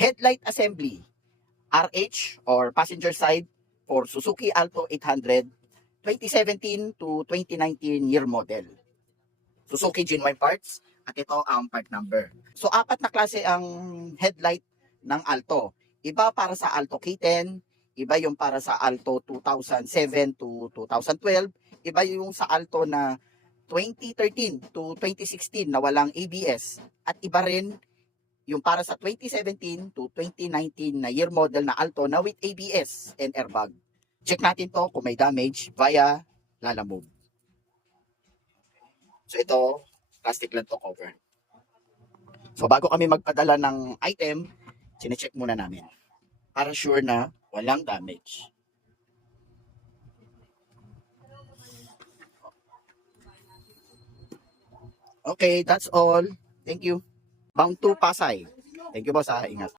Headlight assembly, RH or passenger side for Suzuki Alto 800, 2017 to 2019 year model. Suzuki genuine parts at ito ang part number. So apat na klase ang headlight ng Alto. Iba para sa Alto K10, iba yung para sa Alto 2007 to 2012, iba yung sa Alto na 2013 to 2016 na walang ABS, at iba rin yung para sa 2017 to 2019 na year model na Alto na with ABS and airbag. Check natin to kung may damage via Lalamove. So ito, plastic lang to cover. So bago kami magpadala ng item, sinecheck muna namin para sure na walang damage. Okay, that's all. Thank you. Bound to Pasay. Thank you, boss. Ingat.